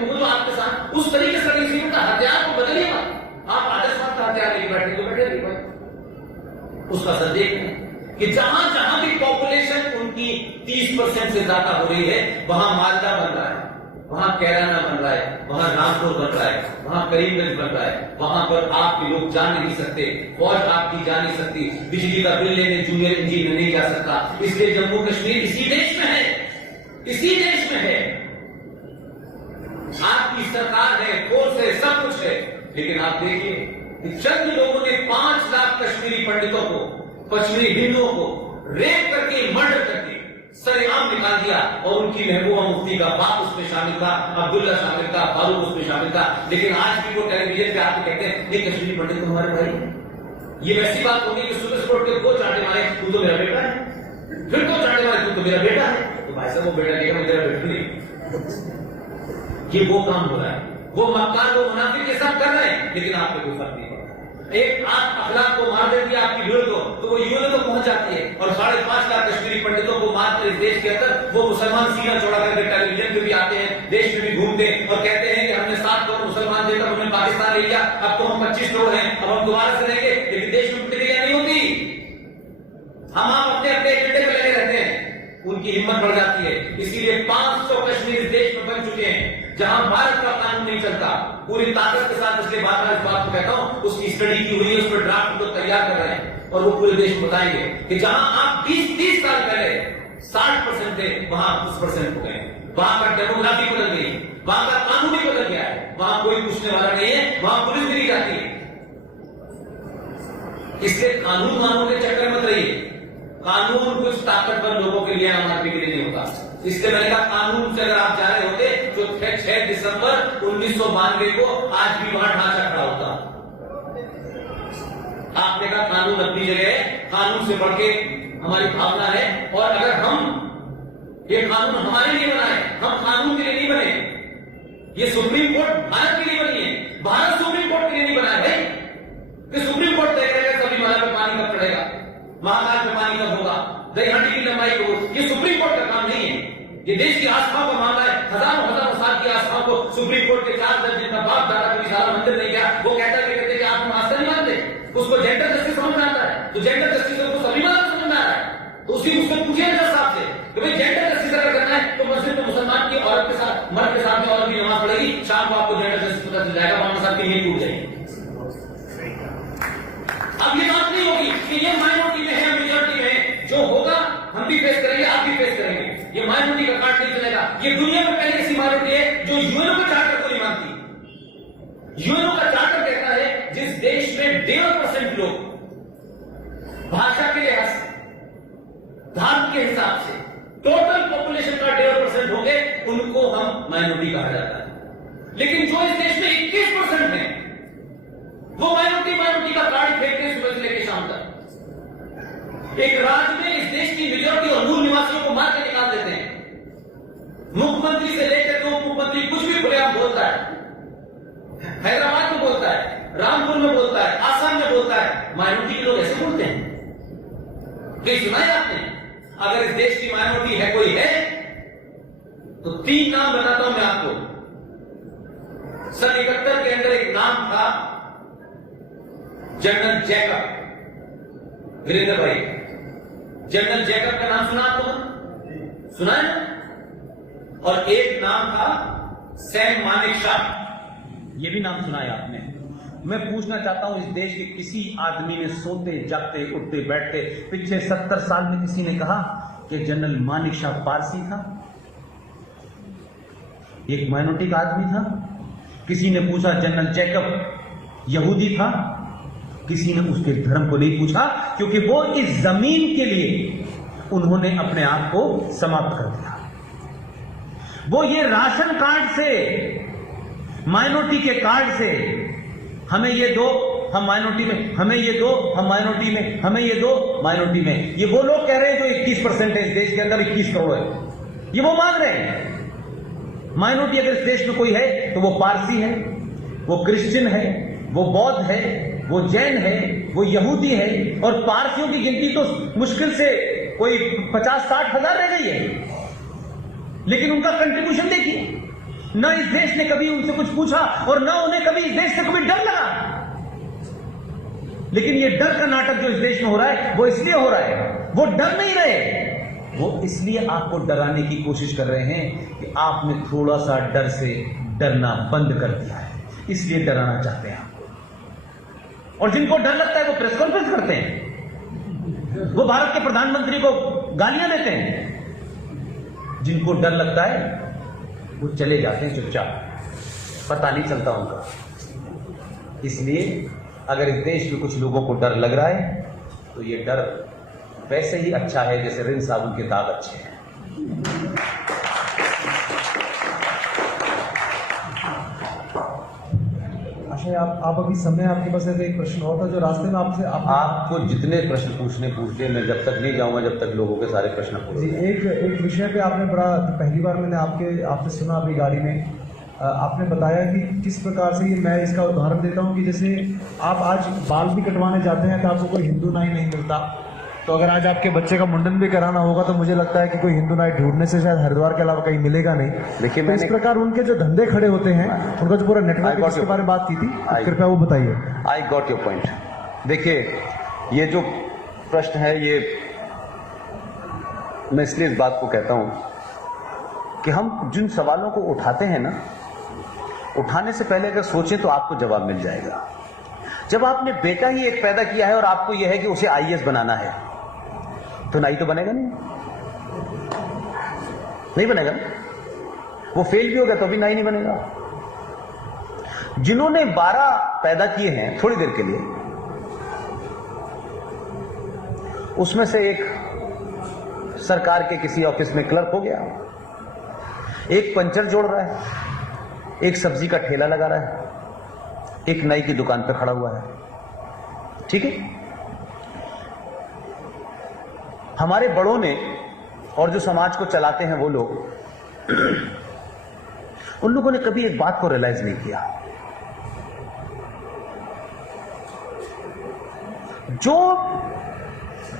तुमको तो आपके साथ उस तरीके से नहीं का हथियार को बदलिए मत। आप राजस्थान का हथियार नहीं बैठे तो बैठे नहीं भाई। उसका असर देखें कि जहां जहां भी पॉपुलेशन उनकी 30% से ज्यादा हो रही है, वहां मालदा बन रहा है, वहां कैराना बन रहा है, वहां रामपुर बन रहा है, वहां करीमगंज बन रहा है। वहां पर आपके लोग जा नहीं सकते, फौज आपकी जा नहीं सकती, बिजली का बिल लेने जूनियर इंजीनियर नहीं जा सकता। इसलिए जम्मू कश्मीर इसी देश में है, इसी देश में है। आपकी सरकार है, फोर्स है, सब कुछ है, लेकिन आप देखिए कि चंद लोगों ने 5 लाख कश्मीरी पंडितों को, कश्मीरी हिंदुओं को रेप करके, मर्डर करके सरेआम निकाल दिया। और उनकी महबूबा मुफ्ती का बाप उसमें शामिल था, अब्दुल्ला शामिल था, फारूक उसमें शामिल था। लेकिन आज भी वो टेलीविजन पे आके कहते हैं ये कश्मीरी पंडित तुम्हारे भाई। ये वैसी बात होगी कि सुप्रीम कोर्ट के को चाटे मारे तू तो मेरा बेटा है, फिर को चाटे मारे तू तो मेरा बेटा है। तो भाई साहब वो बेटा कहेगा मैं तेरा बेटा नहीं। ये वो काम हो रहा है, वो मक्कार वो मुनाफिक के साथ कर रहे हैं, लेकिन आप पे कोई फर्क नहीं पड़ता। एक आप अखलाक को मार देती है आपकी भीड़ को, तो वो यूएन तो पहुंच जाती है। और 5.5 लाख कश्मीरी पंडितों को मारकर इस देश के अंदर वो मुसलमान सीना चौड़ा करके टेलीविजन पे भी आते हैं, देश में भी घूमते और कहते हैं कि हमने 7 करोड़ मुसलमान देकर हमने पाकिस्तान ले लिया, अब तो हम 25 करोड़ हैं, अब हम दोबारा से रहेंगे। लेकिन देश में प्रतिक्रिया नहीं होती। हम आप अपने अपने एजेंडे पे लगे रहते हैं, उनकी हिम्मत बढ़ जाती है। इसीलिए 500 कश्मीर इस देश में बन चुके हैं जहां भारत का कानून नहीं चलता। पूरी ताकत के साथ इसलिए बार-बार इस बात को कहता हूं, उसकी स्टडी की हुई है, उस पर ड्राफ्ट लोग तैयार कर रहे हैं और वो पूरे देश में बताएंगे कि जहां आप 20-30 साल पहले 60% थे, वहां 20% हो गए। वहां का डेमोग्राफी बदल गई, वहां का कानून भी बदल गया है, वहां कोई पूछने वाला नहीं है, वहां पुलिस भी नहीं जाती है। इसलिए कानून मानों के चक्कर मत रहिए। कानून कुछ ताकतवर लोगों के लिए, आम आदमी के लिए नहीं होता। इसलिए मैंने कहा कानून से अगर आप जा रहे होते तो 6 दिसंबर 1992 को आज भी वहां ढांचा खड़ा होता। आपने कहा कानून अपनी जगह है, कानून से बढ़ के हमारी भावना है। और अगर हम ये कानून हमारे लिए बनाए, हम कानून के लिए नहीं बने। ये सुप्रीम कोर्ट भारत के लिए बनी है, भारत सुप्रीम कोर्ट के लिए नहीं बना है भाई। कि सुप्रीम कोर्ट तय करेगा सभी माला पर पानी कब चढ़ेगा, महाकाल में पानी कब होगा, दही हांडी की लंबाई को, ये सुप्रीम कोर्ट का काम नहीं है। ये देश की आस्था का मामला है। हजारों साल की आस्था को सुप्रीम कोर्ट के 4 दर्ज जिनका बाप दादा कोई सारा मंदिर नहीं गया, वो कहते कि आप हम आस्था नहीं मानते, उसको जेंडर जस्टिस समझ में आता है। तो जेंडर जस्टिस को सभी माला समझ में आ रहा है, तो उसी उसको पूछिए जज साहब से कि भाई जेंडर जस्टिस अगर करना है तो मस्जिद में मुसलमान की औरत के साथ, मर्द के साथ में औरत की नमाज पड़ेगी, शाम को आपको जेंडर जस्टिस पता चल जाएगा, वहां साहब की नींद टूट जाएगी। अब ये बात नहीं होगी कि ये माइनॉरिटी में है, मेजॉरिटी में है, जो होगा हम भी फेस करेंगे, आप भी फेस करेंगे। ये माइनॉरिटी का कार्ड नहीं चलेगा। ये दुनिया में पहली ऐसी माइनॉरिटी है जो यूएनओ के चार्टर को नहीं मानती। यूएनओ का चार्टर कहता है जिस देश में 1.5% लोग भाषा के लिहाज से, धर्म के हिसाब से टोटल पॉपुलेशन का 1.5% होंगे, उनको हम माइनॉरिटी कहा जाता है। लेकिन जो इस देश में 21% है, वो माइनॉरिटी का कार्ड फेंकते हैं सुबह से लेकर शाम तक। एक राज्य में इस देश की मेजॉरिटी और मूल निवासियों को मार के निकाल देते हैं। मुख्यमंत्री से लेकर उप मुख्यमंत्री कुछ भी खुलेआम बोलता है, हैदराबाद में बोलता है, रामपुर में बोलता है, आसाम में बोलता है। माइनॉरिटी के लोग ऐसे बोलते हैं। कहीं सुना है आपने? अगर इस देश की माइनॉरिटी है, कोई है, तो 3 नाम बताता हूं मैं आपको। सन 71 के अंदर एक नाम था जनरल जैकब, वीरेंद्र भाई। जनरल जैकब का नाम सुना आपको? सुना है? और एक नाम था सैम मानेकशॉ, ये भी नाम सुना है आपने? मैं पूछना चाहता हूं, इस देश के किसी आदमी ने सोते जागते उठते बैठते पिछले 70 साल में किसी ने कहा कि जनरल मानेकशॉ पारसी था, एक माइनॉरिटी का आदमी था? किसी ने पूछा जनरल जैकब यहूदी था? किसी ने उसके धर्म को नहीं पूछा, क्योंकि वो इस जमीन के लिए उन्होंने अपने आप को समाप्त कर दिया। वो ये राशन कार्ड से, माइनॉरिटी के कार्ड से, हमें ये दो हम माइनॉरिटी में, हमें ये दो हम माइनॉरिटी में, हमें ये दो माइनॉरिटी में, ये वो लोग कह रहे हैं जो 21% है इस देश के अंदर, 21 करोड़ है, ये वो मांग रहे हैं। माइनॉरिटी अगर इस देश में कोई है तो वो पारसी है, वो क्रिश्चियन है, वो बौद्ध है, वो जैन है, वो यहूदी है। और पारसियों की गिनती तो मुश्किल से कोई 50-60 हजार रह गई है, लेकिन उनका कंट्रीब्यूशन देखिए। ना इस देश ने कभी उनसे कुछ पूछा और ना उन्हें कभी इस देश से कभी डर लगा। लेकिन ये डर का नाटक जो इस देश में हो रहा है वो इसलिए हो रहा है, वो डर नहीं रहे, वो इसलिए आपको डराने की कोशिश कर रहे हैं कि आपने थोड़ा सा डर से डरना बंद कर दिया है, इसलिए डराना चाहते हैं आपको। और जिनको डर लगता है वो प्रेस कॉन्फ्रेंस करते हैं, वो भारत के प्रधानमंत्री को गालियां देते हैं। जिनको डर लगता है वो चले जाते हैं चुपचाप, पता नहीं चलता उनका। इसलिए अगर इस देश में कुछ लोगों को डर लग रहा है तो ये डर वैसे ही अच्छा है जैसे रिन साबुन के दाग अच्छे हैं। आशय, आप अभी समय आपके पास है तो एक प्रश्न और था जो रास्ते में आपसे आपको जितने प्रश्न पूछने पूछ ले, मैं जब तक नहीं जाऊंगा जब तक लोगों के सारे प्रश्न पूछ। जी, एक विषय पे आपने बड़ा, पहली बार मैंने आपसे सुना अपनी गाड़ी में, आपने बताया कि किस प्रकार से, ये मैं इसका उदाहरण देता हूँ कि जैसे आप आज बाल भी कटवाने जाते हैं तो आपको कोई हिंदू नाई नहीं मिलता, तो अगर आज आपके बच्चे का मुंडन भी कराना होगा तो मुझे लगता है कि कोई हिंदू नाई ढूंढने से शायद हरिद्वार के अलावा कहीं मिलेगा नहीं। देखिए, तो इस प्रकार उनके जो धंधे खड़े होते हैं, उनका जो पूरा नेटवर्क, इसके बारे में बात की थी, कृपया वो बताइए। I got your point. देखिए, ये जो प्रश्न है, ये मैं इसलिए इस बात को कहता हूं कि हम जिन सवालों को उठाते हैं ना, उठाने से पहले अगर सोचें तो आपको जवाब मिल जाएगा। जब आपने बेटा ही एक पैदा किया है और आपको यह है कि उसे आईएएस बनाना है, तो नाई तो बनेगा नहीं बनेगा ना। वो फेल भी हो गया तो भी नाई नहीं बनेगा। जिन्होंने 12 पैदा किए हैं थोड़ी देर के लिए, उसमें से एक सरकार के किसी ऑफिस में क्लर्क हो गया, एक पंचर जोड़ रहा है, एक सब्जी का ठेला लगा रहा है, एक नाई की दुकान पर खड़ा हुआ है। ठीक है, हमारे बड़ों ने और जो समाज को चलाते हैं वो लोग, उन लोगों ने कभी एक बात को रियलाइज नहीं किया, जो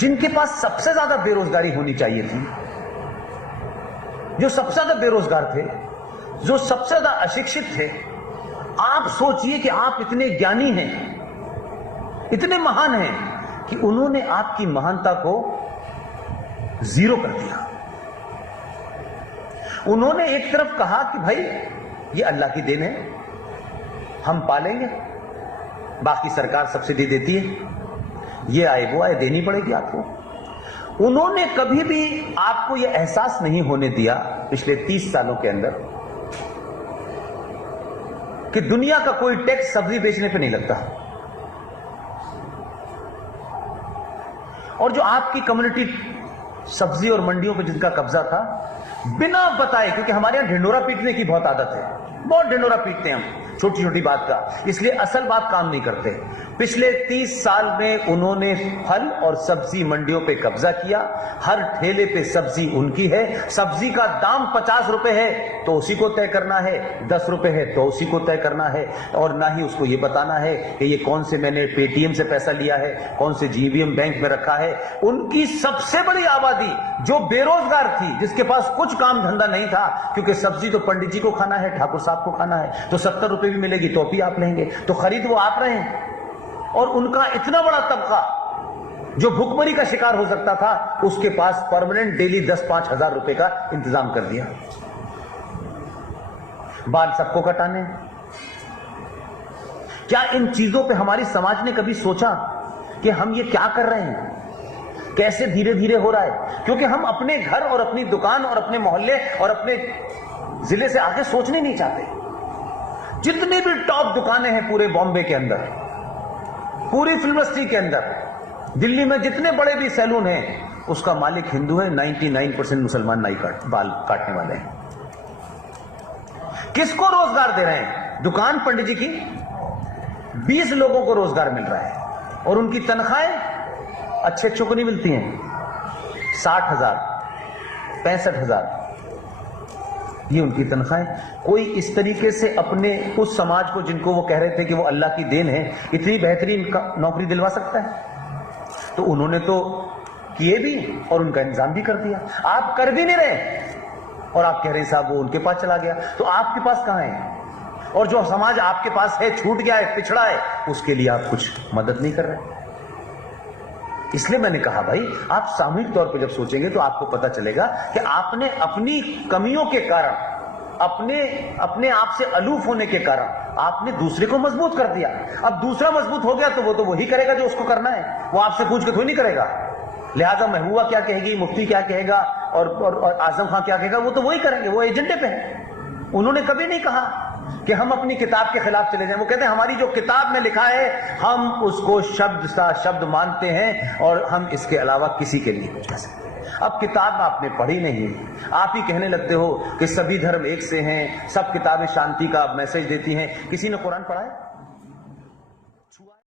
जिनके पास सबसे ज्यादा बेरोजगारी होनी चाहिए थी, जो सबसे ज्यादा बेरोजगार थे, जो सबसे ज्यादा अशिक्षित थे, आप सोचिए कि आप इतने ज्ञानी हैं, इतने महान हैं कि उन्होंने आपकी महानता को जीरो कर दिया। उन्होंने एक तरफ कहा कि भाई ये अल्लाह की देन है, हम पालेंगे, बाकी सरकार सब्सिडी देती है, ये आए वो आए देनी पड़ेगी आपको। उन्होंने कभी भी आपको यह एहसास नहीं होने दिया पिछले 30 सालों के अंदर कि दुनिया का कोई टैक्स सब्जी बेचने पे नहीं लगता। और जो आपकी कम्युनिटी सब्जी और मंडियों पे जिनका कब्जा था, बिना बताए, क्योंकि हमारे यहां ढिंडोरा पीटने की बहुत आदत है, बहुत ढिंडोरा पीटते हैं हम छोटी छोटी बात का, इसलिए असल बात काम नहीं करते। पिछले 30 साल में उन्होंने फल और सब्जी मंडियों पे कब्जा किया। हर ठेले पे सब्जी उनकी है। सब्जी का दाम 50 रुपए है तो उसी को तय करना है, 10 रुपए है तो उसी को तय करना है, और ना ही उसको ये बताना है कि ये कौन से मैंने पेटीएम से पैसा लिया है, कौन से जीवीएम बैंक में रखा है। उनकी सबसे बड़ी आबादी जो बेरोजगार थी, जिसके पास कुछ काम धंधा नहीं था, क्योंकि सब्जी तो पंडित जी को खाना है, ठाकुर साहब को खाना है, तो 70 रुपए भी मिलेगी तो भी आप लेंगे, तो खरीद वो आप रहे हैं। और उनका इतना बड़ा तबका जो भुखमरी का शिकार हो सकता था, उसके पास परमानेंट डेली 10-5 हजार रुपए का इंतजाम कर दिया। बाल सबको कटाने। क्या इन चीजों पे हमारी समाज ने कभी सोचा कि हम ये क्या कर रहे हैं, कैसे धीरे धीरे हो रहा है? क्योंकि हम अपने घर और अपनी दुकान और अपने मोहल्ले और अपने जिले से आगे सोचने नहीं चाहते। जितनी भी टॉप दुकानें हैं पूरे बॉम्बे के अंदर, पूरी फिल्म इंडस्ट्री के अंदर, दिल्ली में जितने बड़े भी सैलून हैं, उसका मालिक हिंदू है, 99% मुसलमान नाई बाल काटने वाले हैं। किसको रोजगार दे रहे हैं? दुकान पंडित जी की 20 लोगों को रोजगार मिल रहा है और उनकी तनख्वाहें अच्छे को नहीं मिलती हैं, 60,000, 65,000, ये उनकी तनख्वाहें। कोई इस तरीके से अपने उस समाज को, जिनको वो कह रहे थे कि वो अल्लाह की देन है, इतनी बेहतरीन नौकरी दिलवा सकता है? तो उन्होंने तो किए भी और उनका इंतजाम भी कर दिया। आप कर भी नहीं रहे, और आप कह रहे हैं साहब वो उनके पास चला गया, तो आपके पास कहां है? और जो समाज आपके पास है, छूट गया है, पिछड़ा है, उसके लिए आप कुछ मदद नहीं कर रहे। इसलिए मैंने कहा भाई, आप सामूहिक तौर पर जब सोचेंगे तो आपको पता चलेगा कि आपने अपनी कमियों के कारण, अपने आप से अलूफ होने के कारण आपने दूसरे को मजबूत कर दिया। अब दूसरा मजबूत हो गया तो वो तो वही करेगा जो उसको करना है, वो आपसे पूछ के थोड़ी नहीं करेगा। लिहाजा महबूबा क्या कहेगी, मुफ्ती क्या कहेगा और आजम खां क्या कहेगा, वो तो वही करेंगे, वो एजेंडे पे है। उन्होंने कभी नहीं कहा कि हम अपनी किताब के खिलाफ चले जाएं। वो कहते हैं हमारी जो किताब में लिखा है हम उसको शब्द सा शब्द मानते हैं और हम इसके अलावा किसी के लिए कुछ कह सकते हैं। अब किताब आपने पढ़ी नहीं, आप ही कहने लगते हो कि सभी धर्म एक से हैं, सब किताबें शांति का मैसेज देती हैं। किसी ने कुरान पढ़ा है?